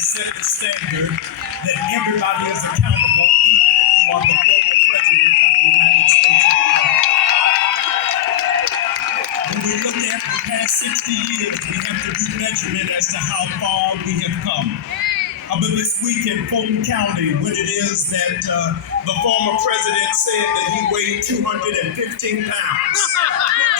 set the standard that everybody is accountable, even if you are the former president of the United States of America. When we look at the past 60 years, we have to do measurement as to how far we have come. But this week in Fulton County, when it is that the former president said that he weighed 215 pounds,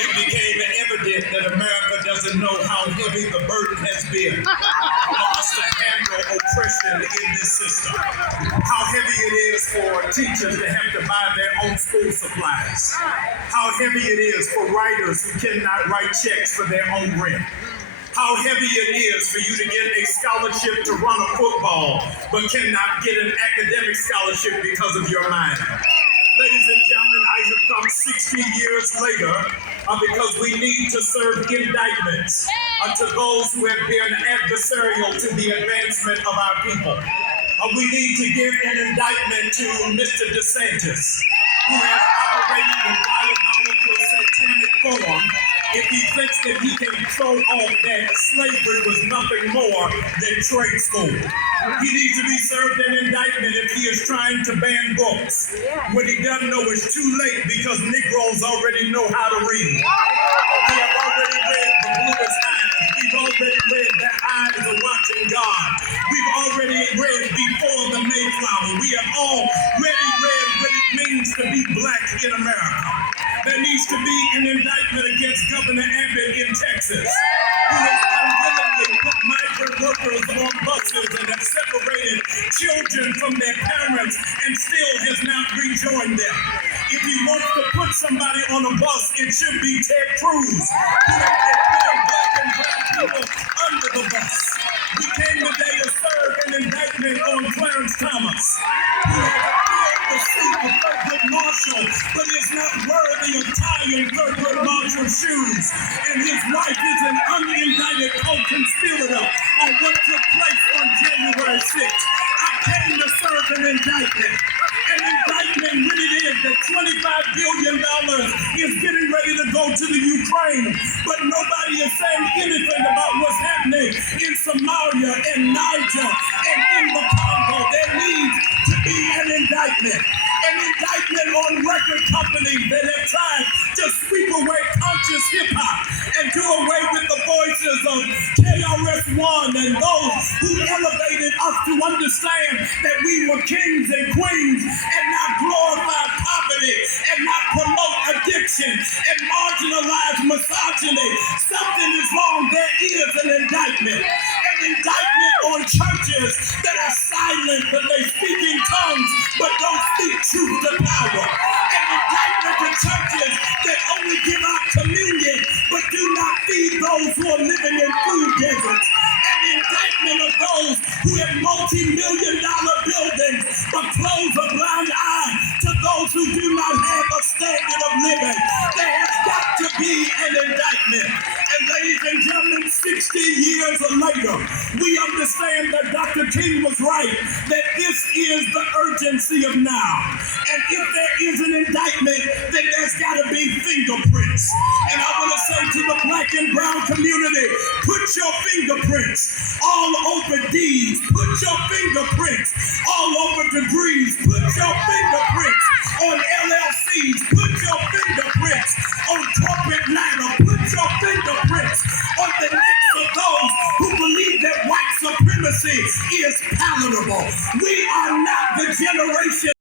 it became evident that America doesn't know how heavy the burden has been for us to handle oppression in this system. How heavy it is for teachers to have to buy their own school supplies. How heavy it is for writers who cannot write checks for their own rent. How heavy it is for you to get a scholarship to run a football, but cannot get an academic scholarship because of your mind. Ladies and gentlemen, I have come 60 years later because we need to serve indictments to those who have been adversarial to the advancement of our people. We need to give an indictment to Mr. DeSantis, who has operated in diabolical satanic form if he thinks that he can throw off that slavery was nothing more than trade school. He needs to be served an indictment if he is trying to ban books when he doesn't know it's too late because Negroes already know how to read. We have already read the bluest eyes. We've already read that eyes are watching God. We've already read Before the Mayflower. We have already read what it means to be black in America. There needs to be an indictment against Governor Abbott in Texas, who has unwillingly put migrant workers on buses and have separated children from their parents and still has not rejoined them. If he wants to put somebody on a bus, it should be Ted Cruz, who has been putting black and brown people under the bus. We came today to serve an indictment on Clarence Thomas, who has appealed the seat of Thurgood Marshall, but is not worthy of tying Thurgood Marshall's shoes. And his wife is an unindicted co-conspirator on what took place on January 6th. I came to serve an indictment. An indictment really is that $25 billion is getting ready to go to the Ukraine, but nobody is saying anything about what's happening in Somalia and Niger and in the Congo. There needs to be an indictment. An indictment on record companies that have tried to sweep away conscious hip-hop and do away with the voices of KRS-One and those who elevated us to understand that we were kings and queens and not glorify poverty and not promote addiction and marginalize misogyny. Something is wrong. There is an indictment. An indictment on churches that are silent but they speak in tongues but don't speak truth to power. An indictment to churches that only give out communion but do not feed those who are living in food deserts. An indictment of those who have multi-million-dollar buildings but close a blind eye to those who do not have a standard of living. There has got to be an indictment. And ladies and gentlemen, 60 years later, we understand that Dr. King was right, that this is the urgency of now. And if there is an indictment, then there's got to be fingerprints. And I want to say to the black and brown community, put your fingerprints all over deeds. Put your fingerprints all over degrees. Put your fingerprints on LLCs. Put your fingerprints on corporate ladder. Put your fingerprints on the necks of those who believe that white supremacy is palatable. We are not the generation